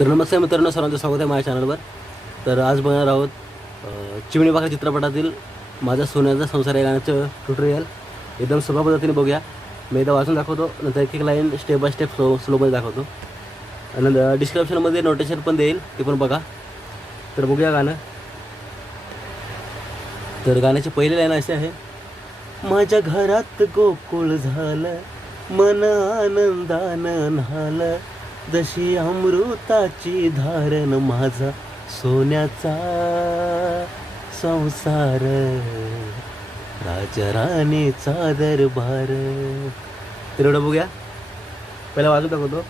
तर नमस्कार मित्रांनो, सर्वांचं स्वागत आहे माझ्या चॅनलवर. तर आज बघणार आहोत चिमणी पाखरे चित्रपटातील माझा सोन्याचा संसार या गाण्याचं ट्युटोरियल. एकदम सोप्या पद्धतीने बघूया. मी एकदा वाचून दाखवतो, नंतर एक एक लाईन स्टेप बाय स्टेप स्लोमध्ये दाखवतो. आणि डिस्क्रिप्शनमध्ये नोटेशन पण देईल, ते पण बघा. तर बघूया गाणं. तर गाण्याची पहिली लाईन अशी आहे: माझ्या घरात गोकुळ झालं, मन आनंदानं न्हालं, जशी अमृताची धारण माझा सोन्याचा संसार, राजा राणीचा दरबार. तर एवढं बघूया. पहिला वाजू दाखवतो.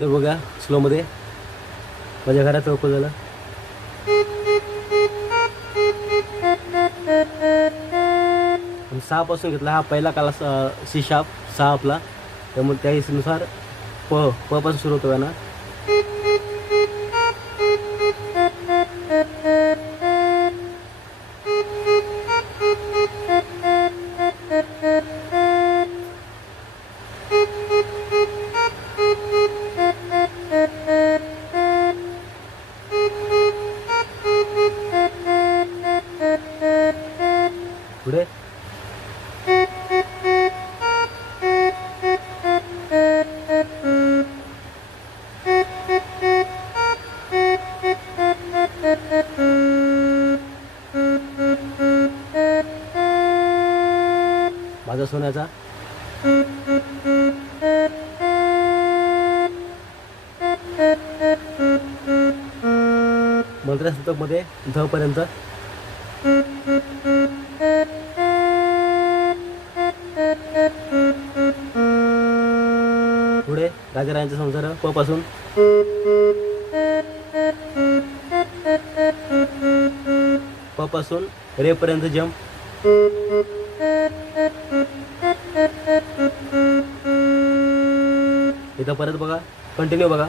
तर बघा स्लोमध्ये. माझ्या घरात चौको झालं. सहा पासून घेतला. हा पहिला काला सी शार्प सहा आपला, त्यामुळे त्या हिशोबानुसार प पासून सुरू होतो ना. पुढे माझा सोन्याचा. मंत्र मध्ये ध पर्यंत. पुढे राजारायांचा संसार प पासून. प पासून रे पर्यंत जंप. इथं परत बघा, कंटिन्यू बघा.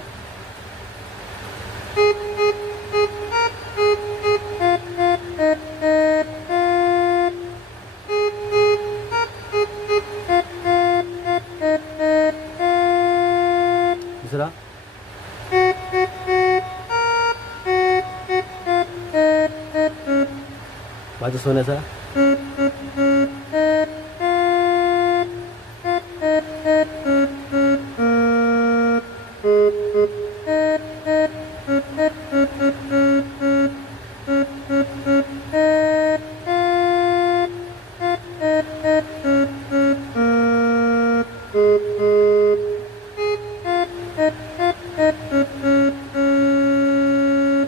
दुसरा माझा सोन्याचा.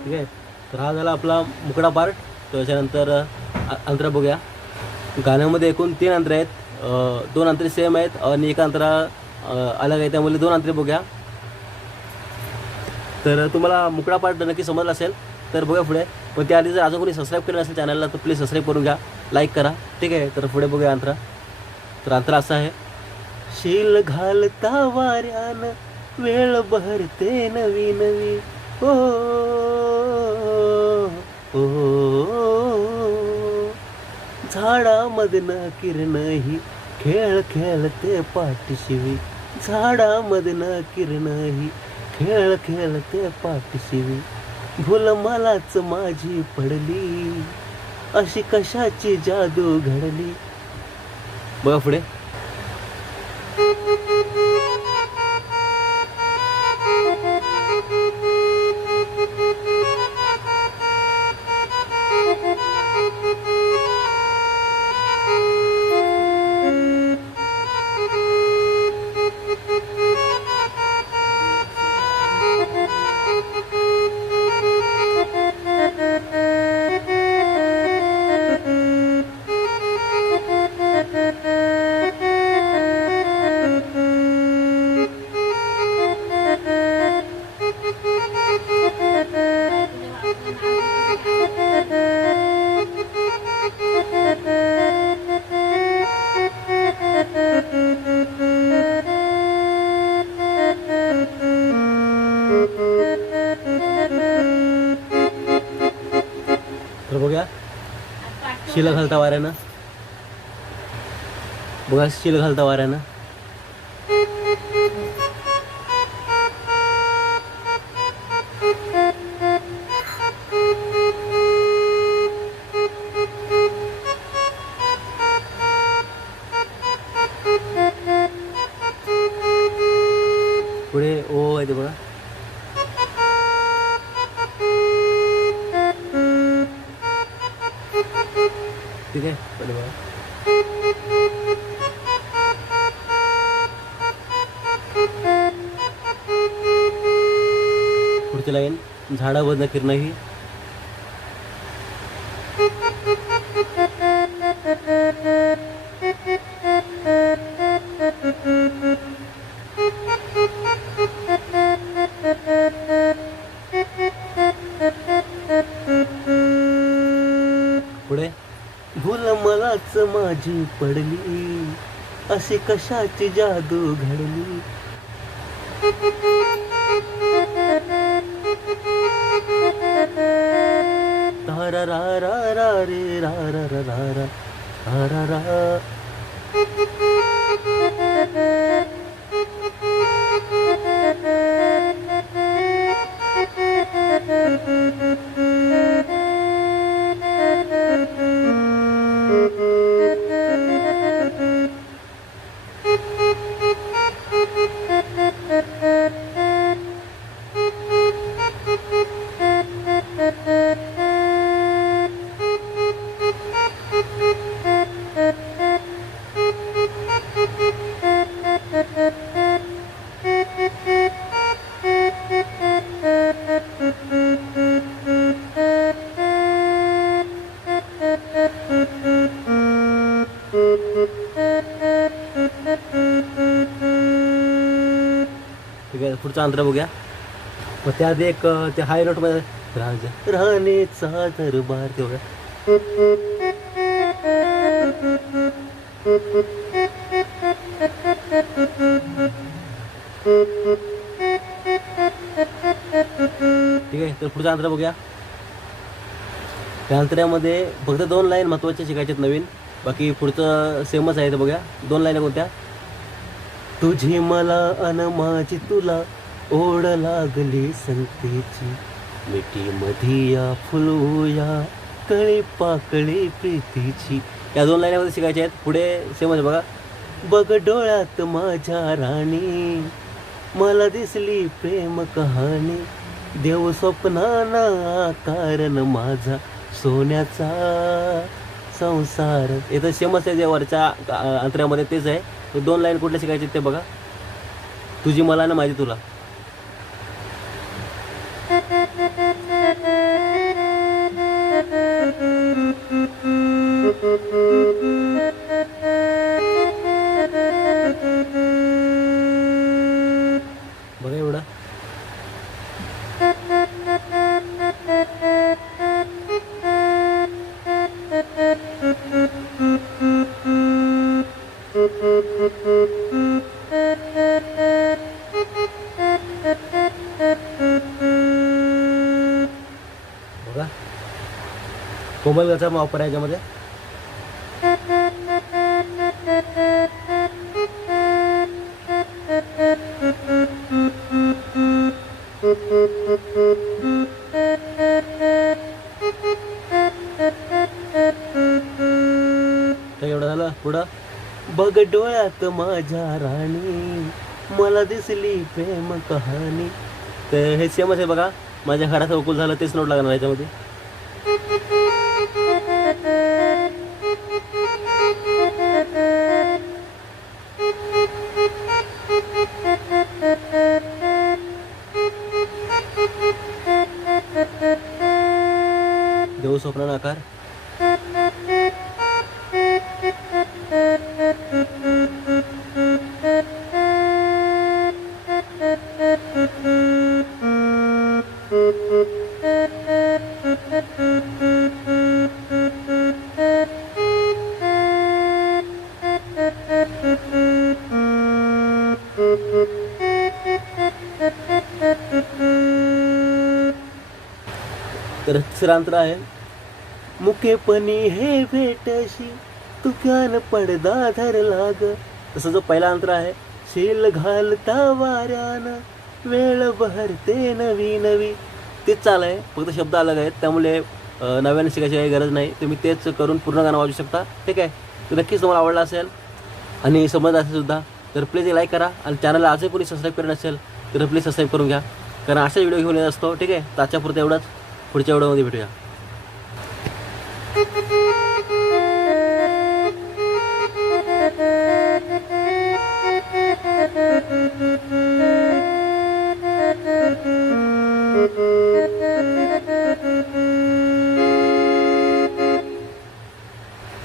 ठीक आहे. तर हा झाला आपला मुकडा पार्ट. त्याच्यानंतर अंतरा बघूया. गाण्यामध्ये एकूण 3 अंतरे आहेत. 2 अंतरे सेम आहेत आणि एक अंतरा अलग आहे, त्यामुळे 2 अंतरे बघूया. तर तुम्हाला मुकडा पार्ट नक्की समजला असेल तर बघा पुढे. पण त्याआधी जर अजून कोणी सबस्क्राईब केलं नसेल चॅनलला तर प्लीज सबस्क्राईब करून घ्या, लाईक करा. ठीक आहे. तर पुढे बघूया अंतरा. तर अंतरा असा आहे: शील घालता वाऱ्यान वेळ बहरते नवी नवी, ओ झाडामधनं किरणही खेळ खेळते पाठशिवी, झाडामधनं किरणही खेळ खेळते पाठशिवी, भूल मलाच माझी पडली, अशी कशाची जादू घडली. बघा पुढे. बघूया शिल घालता वाऱ्यानं, बघा शिल घालता वाऱ्यानं. पुढे ओ आहे ते बघा. ठीक आहे पुढे बघा. पुढची लाईन झाडावरनं किरण ही. पुढे भूल मलाच माझी पडली, अशी कशाची जादू घडली. तारा रा रा रा रे रा रा रा रा रा रा रा रा. ठीक आहे पुढचा अंतर बघूया. मग त्यात एक ते हाय नोट मध्ये राजा राणीचा दरबार ते बघा. ठीक आहे तर पुढचा अंतर बघूया. त्या अंतऱ्यामध्ये फक्त 2 लाईन महत्त्वाच्या शिकायच्यात नवीन, बाकी पुढचं सेमच आहे. ते बघूया 2 लाईन कोणत्या. तुझी मला अन माझी तुला ओढ लागली संगतीची, मिठी मधिया फुलूया कळी पाकळी प्रीतीची. या 2 लाईनमध्ये शिकायच्या आहेत. पुढे सेमच आहे बघा. बघ डोळ्यात माझ्या राणी, मला दिसली प्रेम कहाणी, देव स्वप्नाना कारण माझा सोन्याचा संसार. इथं सेमच आहे जे वरच्या अंतऱ्यामध्ये तेच आहे. 2 लाईन कुठल्या शिकायचे ते बघा. तुझी मला ना माझी तुला. बघा एवढं. बघा कोमलगाचा वापर आहे याच्यामध्ये. एवढं झालं. पुढं बघ डोळ्यात माझ्या राणी, मला दिसली प्रेम कहाणी. तर हे सेमच आहे बघा. माझ्या घराचं उकूल झालं तेच नोट लागणार याच्यामध्ये. देव स्वप्न आकार. तर तिसरं अंतर आहे मुकेपणी हे भेटशी तुक्यान पडदा धरला ग. तसं जो पहिला अंतर आहे, शील घालता वाऱ्यान वेळ बहरते नवी नवी, तेच चाल आहे, फक्त शब्द अलग आहेत. त्यामुळे नव्याने शिकायची काही गरज नाही. तुम्ही तेच करून पूर्ण गाणं वाजवू शकता. ठीक आहे, तर नक्कीच तुम्हाला आवडला असेल आणि समज असेल सुद्धा तर प्लीज एक लाईक करा. आणि चॅनलला आजही कोणी सबस्क्राईब केलं नसेल तर प्लीज सबस्क्राईब करून घ्या, कारण अशा व्हिडिओ घेऊन येत असतो. ठीक आहे, तर आजच्यापुरतं एवढंच. पुढच्या व्हिडिओमध्ये भेटूया.